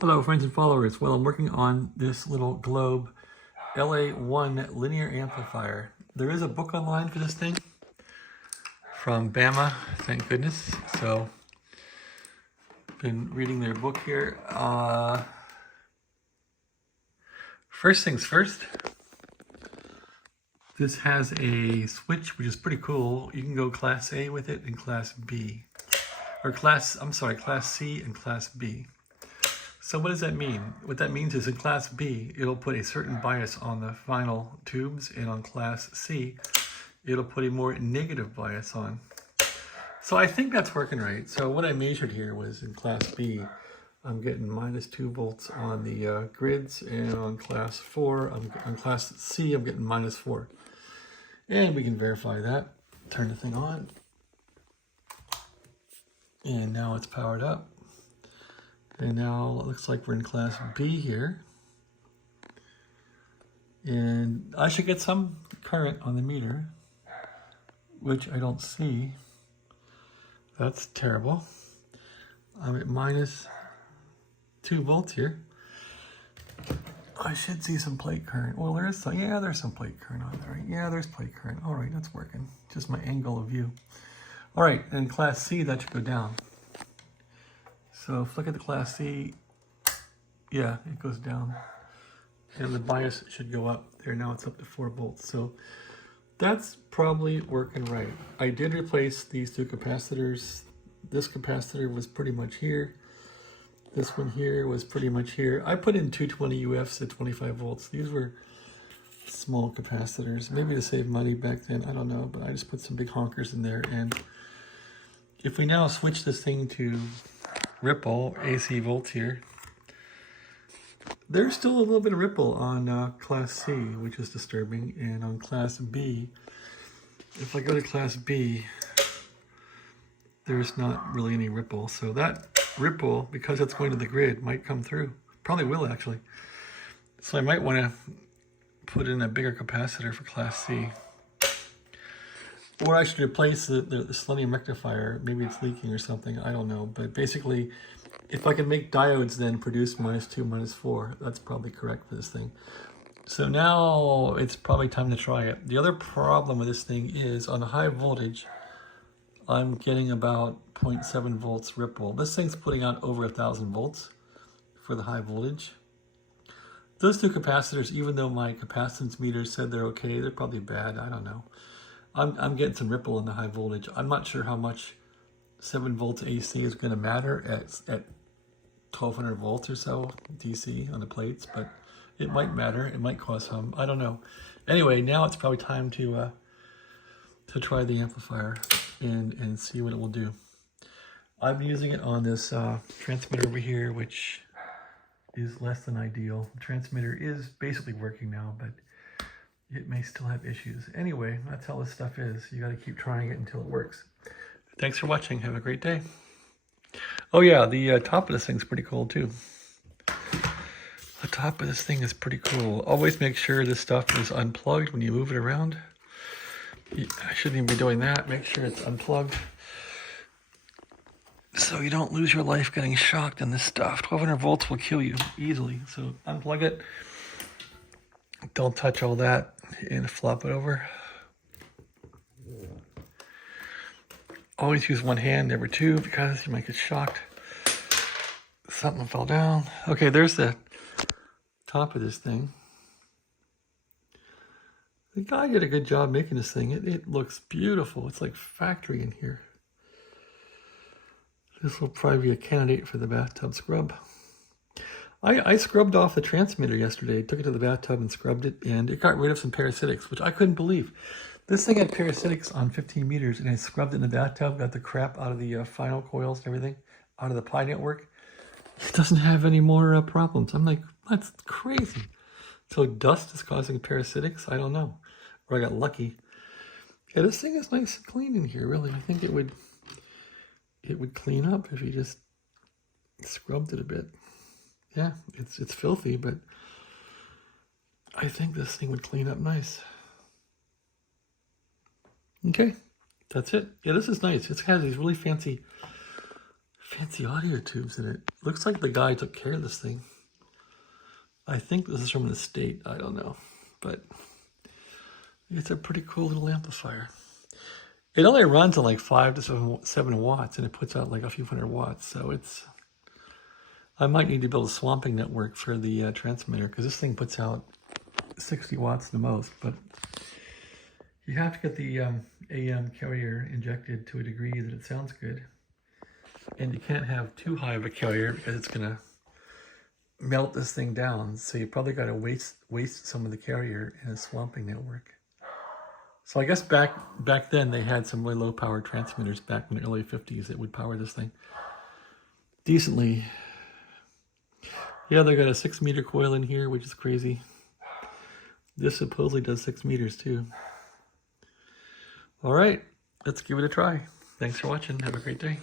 Hello friends and followers. Well, I'm working on this little Globe LA-1 linear amplifier. There is a book online for this thing from Bama, thank goodness. So, been reading their book here. First things first, this has a switch which is pretty cool. You can go Class A with it and Class B. Or Class C and Class B. So what does that mean? What that means is in Class B, it'll put a certain bias on the final tubes, and on Class C, it'll put a more negative bias on. So I think that's working right. So what I measured here was in Class B, I'm getting -2 volts on the grids, and on Class 4, on Class C, I'm getting -4. And we can verify that. Turn the thing on. And now it's powered up. And now it looks like we're in Class B here. And I should get some current on the meter, which I don't see. That's terrible. I'm at -2 volts here. I should see some plate current. Well, there's some plate current on there. Right? Yeah, there's plate current. All right, that's working. Just my angle of view. All right, and Class C, that should go down. So if you look at the Class C, yeah, it goes down. And the bias should go up. There, now it's up to 4 volts. So that's probably working right. I did replace these 2 capacitors. This capacitor was pretty much here. This one here was pretty much here. I put in 220 UFs at 25 volts. These were small capacitors. Maybe to save money back then, I don't know. But I just put some big honkers in there. And if we now switch this thing to ripple AC volts here, there's still a little bit of ripple on Class C, which is disturbing. And on Class B, if I go to Class B, there's not really any ripple. So that ripple, because it's going to the grid, might come through. Probably will, actually. So I might want to put in a bigger capacitor for Class C. Or I should replace the selenium rectifier. Maybe it's leaking or something. I don't know. But basically, if I can make diodes then produce -2, -4, that's probably correct for this thing. So now it's probably time to try it. The other problem with this thing is on high voltage, I'm getting about 0.7 volts ripple. This thing's putting out over 1,000 volts for the high voltage. Those 2 capacitors, even though my capacitance meter said they're okay, they're probably bad. I don't know. I'm getting some ripple in the high voltage. I'm not sure how much 7 volts AC is going to matter at 1200 volts or so DC on the plates, but it might matter. It might cause some. I don't know. Anyway, now it's probably time to try the amplifier and see what it will do. I'm using it on this transmitter over here, which is less than ideal. The transmitter is basically working now, but it may still have issues. Anyway, that's how this stuff is. You got to keep trying it until it works. Thanks for watching. Have a great day. Oh yeah, the top of this thing's pretty cool too. The top of this thing is pretty cool. Always make sure this stuff is unplugged when you move it around. I shouldn't even be doing that. Make sure it's unplugged so you don't lose your life getting shocked in this stuff. 1200 volts will kill you easily. So unplug it. Don't touch all that and flop it over. Always use one hand, never 2, because you might get shocked. Something fell down. Okay, there's the top of this thing. The guy did a good job making this thing. It looks beautiful. It's like factory in here. This will probably be a candidate for the bathtub scrub. I scrubbed off the transmitter yesterday, took it to the bathtub and scrubbed it, and it got rid of some parasitics, which I couldn't believe. This thing had parasitics on 15 meters, and I scrubbed it in the bathtub, got the crap out of the final coils and everything, out of the Pi network. It doesn't have any more problems. I'm like, that's crazy. So dust is causing parasitics? I don't know. Or I got lucky. Yeah, this thing is nice and clean in here, really. I think it would clean up if you just scrubbed it a bit. Yeah, it's filthy, but I think this thing would clean up nice. Okay, that's it. Yeah, this is nice. It has these really fancy fancy audio tubes in it. Looks like the guy took care of this thing. I think this is from an estate. I don't know, but it's a pretty cool little amplifier. It only runs on like 5 to 7 watts, and it puts out like a few hundred watts. So it's, I might need to build a swamping network for the transmitter, because this thing puts out 60 watts the most. But you have to get the AM carrier injected to a degree that it sounds good. And you can't have too high of a carrier because it's going to melt this thing down. So you probably got to waste some of the carrier in a swamping network. So I guess back then they had some really low power transmitters back in the early 50s that would power this thing decently. Yeah, they got a 6-meter coil in here, which is crazy. This supposedly does 6 meters too. All right, let's give it a try. Thanks for watching. Have a great day.